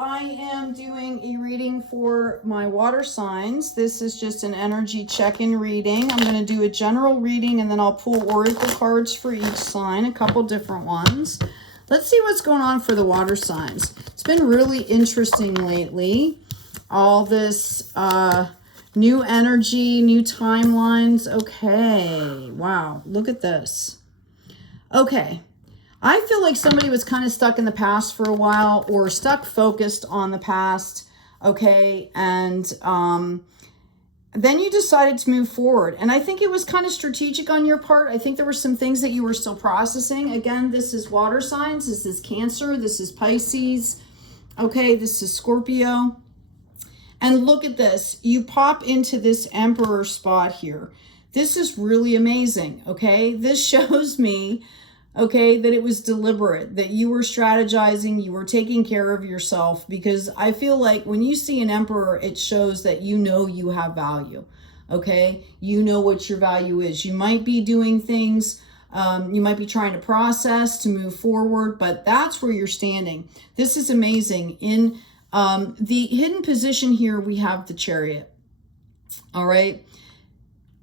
I am doing a reading for my water signs. This is just an energy check-in reading. I'm going to do a general reading and then I'll pull oracle cards for each sign, a couple different ones. Let's see what's going on for the water signs. It's been really interesting lately. All this new energy, new timelines. Okay, wow, look at this. Okay. I feel like somebody was kind of stuck in the past for a while or stuck focused on the past, okay? And then you decided to move forward. And I think it was kind of strategic on your part. I think there were some things that you were still processing. Again, this is water signs. This is Cancer. This is Pisces. Okay, this is Scorpio. And look at this. You pop into this Emperor spot here. This is really amazing, okay? This shows me, okay, that it was deliberate, that you were strategizing, you were taking care of yourself, because I feel like when you see an Emperor, it shows that you know you have value, okay? You know what your value is. You might be doing things, you might be trying to process to move forward, but that's where you're standing. This is amazing. In the hidden position here, we have the Chariot, all right?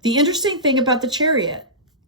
The interesting thing about the Chariot,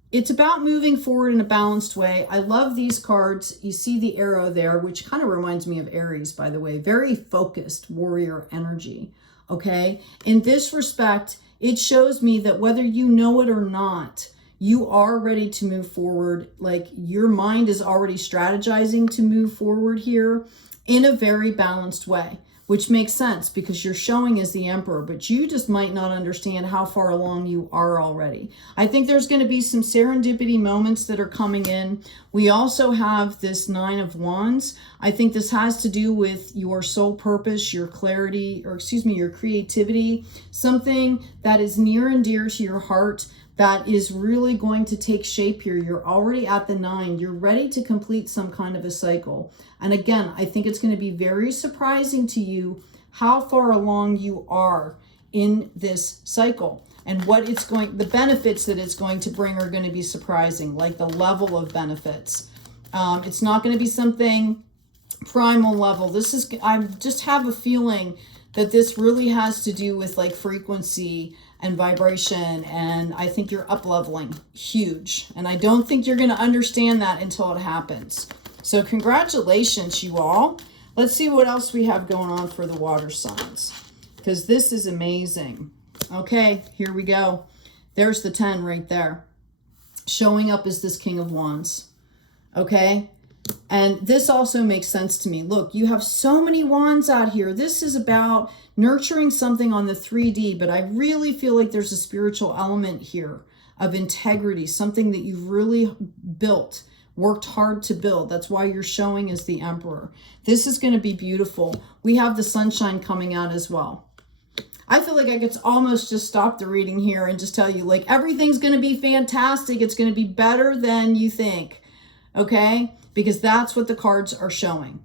it's about moving forward in a balanced way. I love these cards. You see the arrow there, which kind of reminds me of Aries, by the way. Very focused warrior energy, okay? In this respect, it shows me that whether you know it or not, you are ready to move forward. Like your mind is already strategizing to move forward here in a very balanced way, which makes sense because you're showing as the Emperor, but you just might not understand how far along you are already. I think there's going to be some serendipity moments that are coming in. We also have this Nine of Wands. I think this has to do with your soul purpose, your clarity, or excuse me, your creativity, something that is near and dear to your heart that is really going to take shape here. You're already at the 9. You're ready to complete some kind of a cycle. And again, I think it's going to be very surprising to you how far along you are in this cycle. And what it's going, the benefits that it's going to bring are going to be surprising, like the level of benefits. It's not going to be something primal level. This is, I just have a feeling that this really has to do with like frequency and vibration, and I think you're up leveling huge, and I don't think you're going to understand that until it happens. So congratulations, you all. Let's see what else we have going on for the water signs, because this is amazing. Okay, here we go. There's the 10 right there, showing up as this King of Wands. Okay, and this also makes sense to me. Look, you have so many wands out here. This is about nurturing something on the 3D, but I really feel like there's a spiritual element here of integrity, something that you've really built, worked hard to build. That's why you're showing as the Emperor. This is going to be beautiful. We have the sunshine coming out as well. I feel like I could almost just stop the reading here and just tell you, like, everything's going to be fantastic. It's going to be better than you think, okay? Because that's what the cards are showing,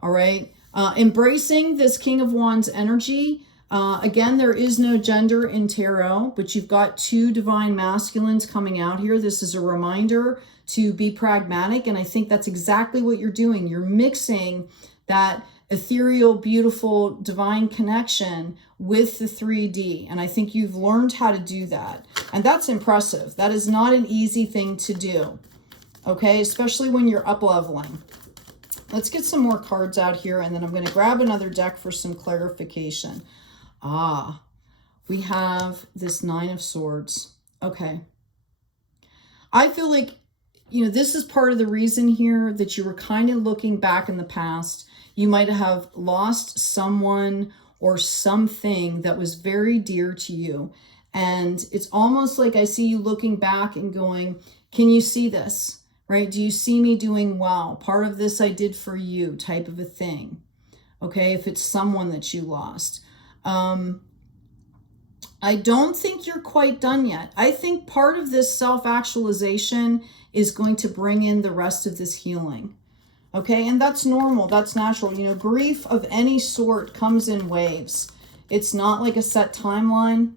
all right? Embracing this King of Wands energy. Again, there is no gender in tarot, but you've got 2 divine masculines coming out here. This is a reminder to be pragmatic, and I think that's exactly what you're doing. You're mixing that ethereal, beautiful, divine connection with the 3D, and I think you've learned how to do that, and that's impressive. That is not an easy thing to do, okay, especially when you're up leveling. Let's get some more cards out here, and then I'm going to grab another deck for some clarification. We have this 9 of Swords. Okay. I feel like, you know, this is part of the reason here that you were kind of looking back in the past. You might have lost someone or something that was very dear to you. And it's almost like I see you looking back and going, can you see this? Right? Do you see me doing well? Part of this I did for you, type of a thing. Okay, if it's someone that you lost. I don't think you're quite done yet. I think part of this self-actualization is going to bring in the rest of this healing. Okay, and that's normal, that's natural. You know, grief of any sort comes in waves. It's not like a set timeline.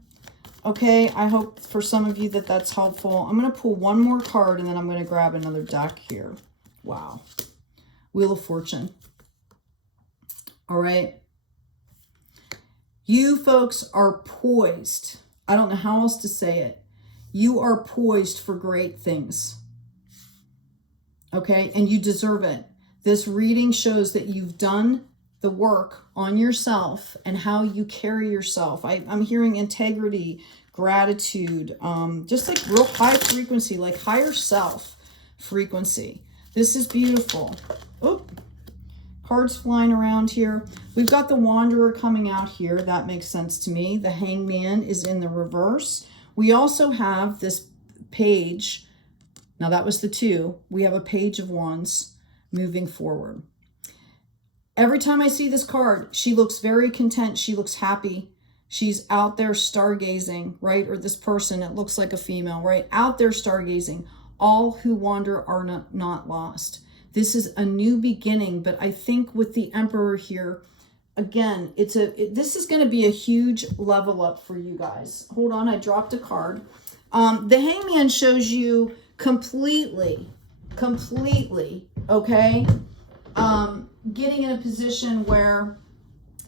Okay, I hope for some of you that that's helpful. I'm going to pull one more card and then I'm going to grab another deck here. Wow. Wheel of Fortune. All right. You folks are poised. I don't know how else to say it. You are poised for great things. Okay. And you deserve it. This reading shows that you've done the work on yourself and how you carry yourself. I'm hearing integrity, gratitude, just like real high frequency, like higher self frequency. This is beautiful. Oop. Cards flying around here. We've got the Wanderer coming out here. That makes sense to me. The Hangman is in the reverse. We also have this Page. Now that was the 2. We have a Page of Wands moving forward. Every time I see this card, she looks very content. She looks happy. She's out there stargazing, right? Or this person, it looks like a female, right? Out there stargazing. All who wander are not lost. This is a new beginning, but I think with the Emperor here, again, this is going to be a huge level up for you guys. Hold on, I dropped a card. The Hangman shows you completely, okay? Getting in a position where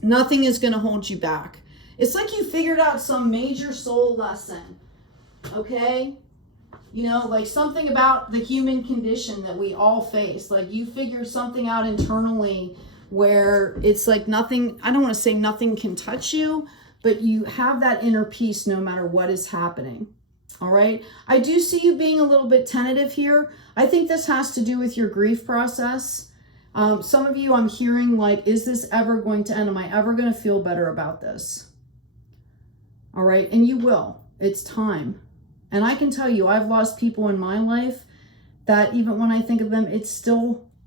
nothing is going to hold you back. It's like you figured out some major soul lesson, okay? You know, like something about the human condition that we all face. Like you figured something out internally where it's like nothing, I don't want to say nothing can touch you, but you have that inner peace no matter what is happening. All right. I do see you being a little bit tentative here. I think this has to do with your grief process. Some of you I'm hearing like, is this ever going to end? Am I ever going to feel better about this? All right. And you will. It's time. And I can tell you, I've lost people in my life that even when I think of them,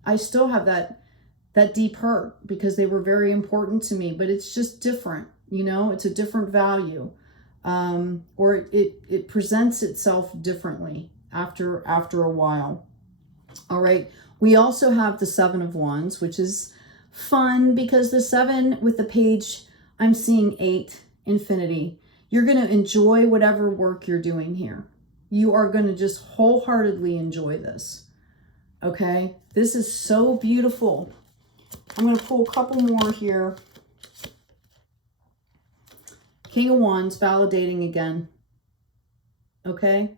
I still have that deep hurt because they were very important to me, but it's just different, you know, it's a different value. Or it presents itself differently after a while. All right. We also have the 7 of Wands, which is fun because the 7 with the Page, I'm seeing 8, infinity. You're going to enjoy whatever work you're doing here. You are going to just wholeheartedly enjoy this. Okay. This is so beautiful. I'm going to pull a couple more here. King of Wands, validating again. Okay.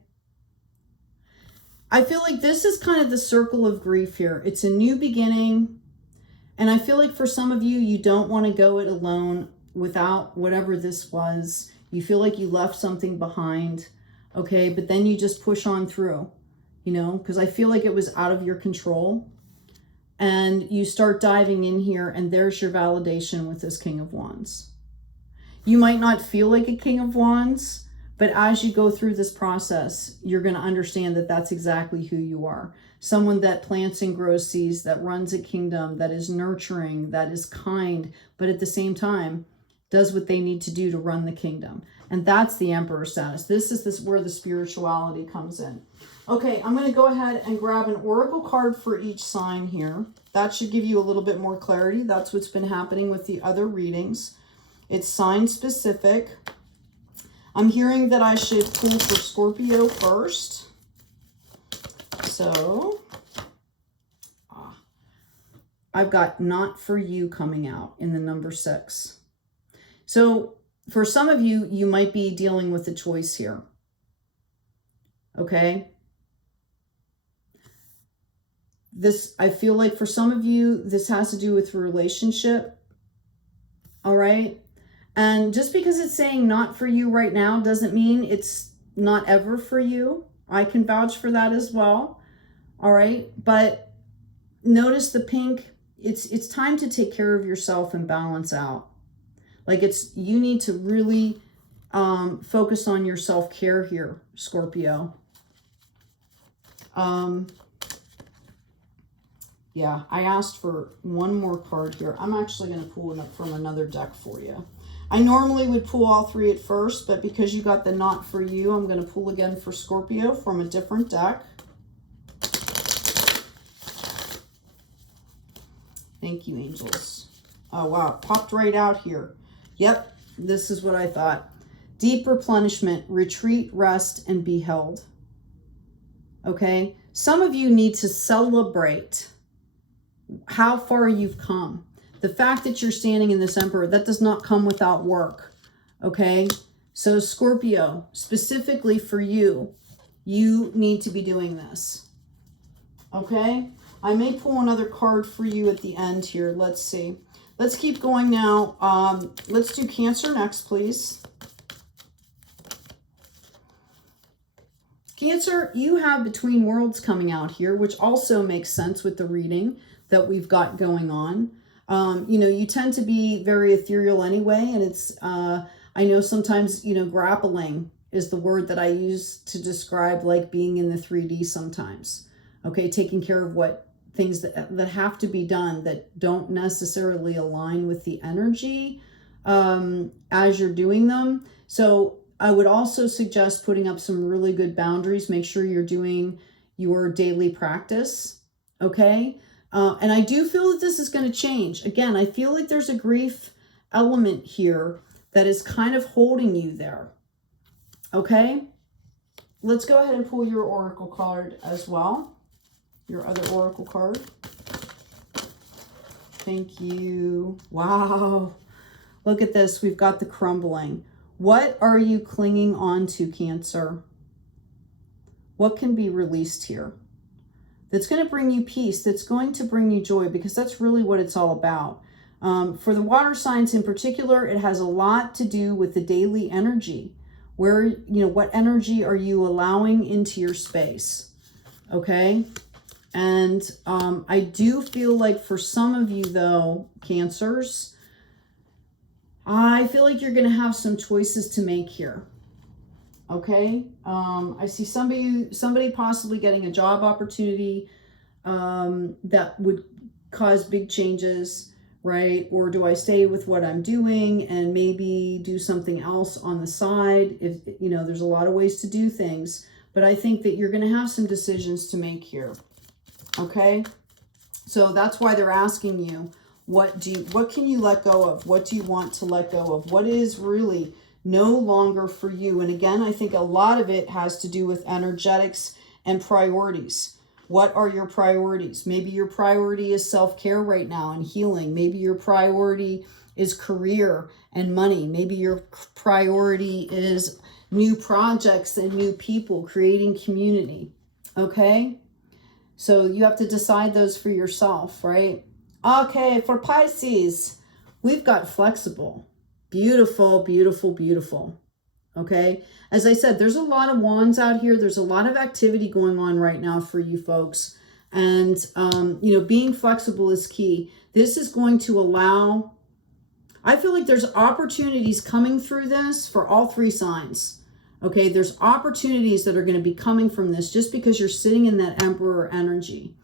I feel like this is kind of the circle of grief here. It's a new beginning. And I feel like for some of you, you don't want to go it alone without whatever this was. You feel like you left something behind. Okay. But then you just push on through, you know, because I feel like it was out of your control. And you start diving in here and there's your validation with this King of Wands. You might not feel like a King of Wands, but as you go through this process, you're going to understand that that's exactly who you are. Someone that plants and grows seeds, that runs a kingdom, that is nurturing, that is kind, but at the same time, does what they need to do to run the kingdom. And that's the Emperor status. This is where the spirituality comes in. Okay, I'm going to go ahead and grab an oracle card for each sign here. That should give you a little bit more clarity. That's what's been happening with the other readings. It's sign specific. I'm hearing that I should pull for Scorpio first. So, I've got not for you coming out in the number 6. So, for some of you, you might be dealing with a choice here. Okay? I feel like for some of you, this has to do with a relationship. All right? And just because it's saying not for you right now doesn't mean it's not ever for you. I can vouch for that as well. All right. But notice the pink. It's time to take care of yourself and balance out. Like you need to really focus on your self-care here, Scorpio. Yeah, I asked for one more card here. I'm actually going to pull it up from another deck for you. I normally would pull all 3 at first, but because you got the not for you, I'm going to pull again for Scorpio from a different deck. Thank you, angels. Oh, wow. Popped right out here. Yep, this is what I thought. Deep replenishment, retreat, rest, and be held. Okay? Some of you need to celebrate how far you've come. the fact that you're standing in this Emperor, that does not come without work, okay? So Scorpio, specifically for you, you need to be doing this, okay? I may pull another card for you at the end here. Let's see. Let's keep going now. Let's do Cancer next, please. Cancer, you have Between Worlds coming out here, which also makes sense with the reading that we've got going on. You know, you tend to be very ethereal anyway, and it's, I know sometimes, you know, grappling is the word that I use to describe like being in the 3D sometimes. Okay, taking care of what things that have to be done that don't necessarily align with the energy as you're doing them. So I would also suggest putting up some really good boundaries. Make sure you're doing your daily practice, okay? And I do feel that this is going to change. Again, I feel like there's a grief element here that is kind of holding you there, okay? Let's go ahead and pull your oracle card as well. Your other oracle card. Thank you. Wow. Look at this. We've got the crumbling. What are you clinging on to, Cancer? What can be released here? That's going to bring you peace. That's going to bring you joy, because that's really what it's all about. For the water signs in particular, it has a lot to do with the daily energy. Where, you know, what energy are you allowing into your space? Okay. And I do feel like for some of you though, Cancers, I feel like you're going to have some choices to make here. Okay. I see somebody possibly getting a job opportunity that would cause big changes, right? Or do I stay with what I'm doing and maybe do something else on the side? If, you know, there's a lot of ways to do things, but I think that you're going to have some decisions to make here. Okay. So that's why they're asking you, what can you let go of? What do you want to let go of? What is really no longer for you? And again, I think a lot of it has to do with energetics and priorities. What are your priorities? Maybe your priority is self-care right now and healing. Maybe your priority is career and money. Maybe your priority is new projects and new people, creating community. Okay? So you have to decide those for yourself, right? Okay, for Pisces, we've got flexible. Beautiful, beautiful, beautiful. Okay, as I said, there's a lot of wands out here. There's a lot of activity going on right now for you folks. And, you know, being flexible is key. This is going to allow, I feel like there's opportunities coming through this for all three signs. Okay, there's opportunities that are going to be coming from this just because you're sitting in that Emperor energy.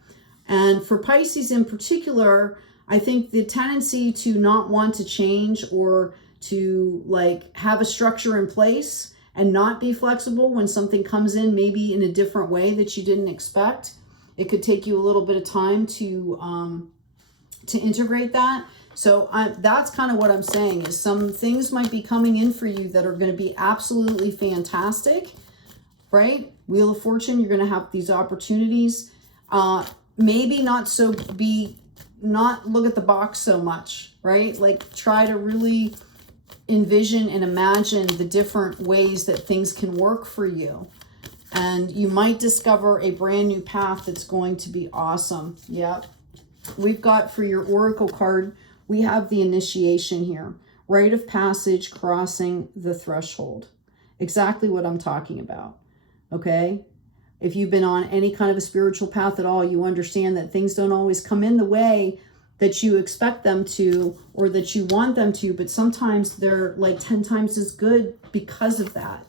And for Pisces in particular, I think the tendency to not want to change or to like have a structure in place and not be flexible when something comes in maybe in a different way that you didn't expect. It could take you a little bit of time to integrate that. So that's kind of what I'm saying is some things might be coming in for you that are going to be absolutely fantastic, right? Wheel of Fortune, you're going to have these opportunities. Maybe not look at the box so much, right? Like try to really envision and imagine the different ways that things can work for you. And you might discover a brand new path that's going to be awesome. Yep. We've got for your oracle card, we have the initiation here. Rite of passage, crossing the threshold. Exactly what I'm talking about. Okay? If you've been on any kind of a spiritual path at all, you understand that things don't always come in the way that you expect them to or that you want them to, but sometimes they're like 10 times as good because of that.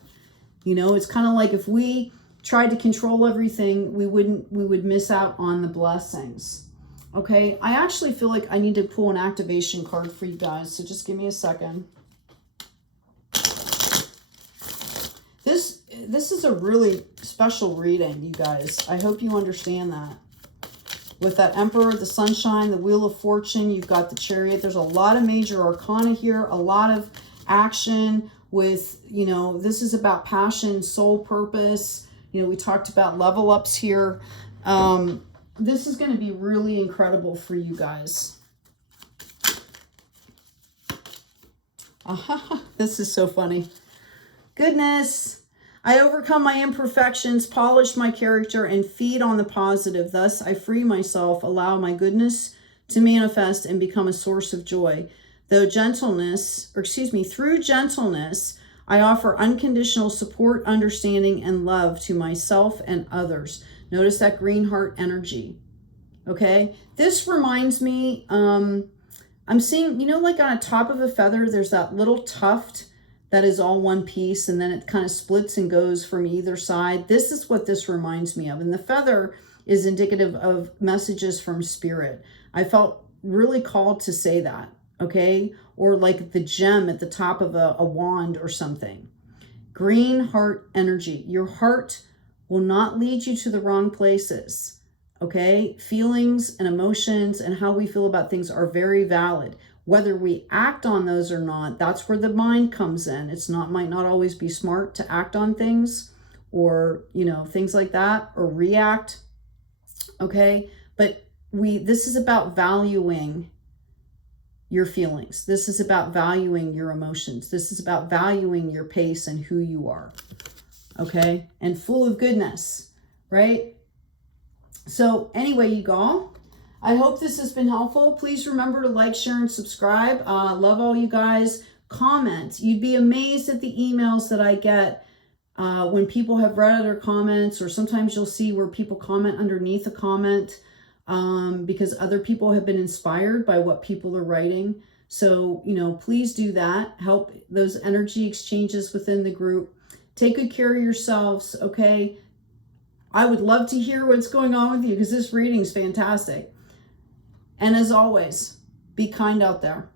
You know, it's kind of like if we tried to control everything, we would miss out on the blessings. Okay, I actually feel like I need to pull an activation card for you guys, so just give me a second. This is a really special reading, you guys. I hope you understand that. With that Emperor, the Sunshine, the Wheel of Fortune, you've got the Chariot. There's a lot of major arcana here, a lot of action with, you know, this is about passion, soul purpose. You know, we talked about level ups here. This is going to be really incredible for you guys. Aha, this is so funny. Goodness. I overcome my imperfections, polish my character, and feed on the positive. Thus, I free myself, allow my goodness to manifest and become a source of joy. Through gentleness, I offer unconditional support, understanding, and love to myself and others. Notice that green heart energy. Okay, this reminds me, I'm seeing, like on the top of a feather, there's that little tuft that is all one piece, and then it kind of splits and goes from either side. This is what this reminds me of. And the feather is indicative of messages from spirit. I felt really called to say that, okay? Or like the gem at the top of a wand or something. Green heart energy. Your heart will not lead you to the wrong places. Okay, feelings and emotions and how we feel about things are very valid. Whether we act on those or not, that's where the mind comes in. Might not always be smart to act on things or, things like that, or react. Okay, but this is about valuing your feelings. This is about valuing your emotions. This is about valuing your pace and who you are. Okay, and full of goodness, right? So anyway, you all, I hope this has been helpful. Please remember to like, share, and subscribe. Love all you guys. Comment. You'd be amazed at the emails that I get when people have read other comments, or sometimes you'll see where people comment underneath a comment because other people have been inspired by what people are writing. So, please do that. Help those energy exchanges within the group. Take good care of yourselves, okay? I would love to hear what's going on with you because this reading is fantastic. And as always, be kind out there.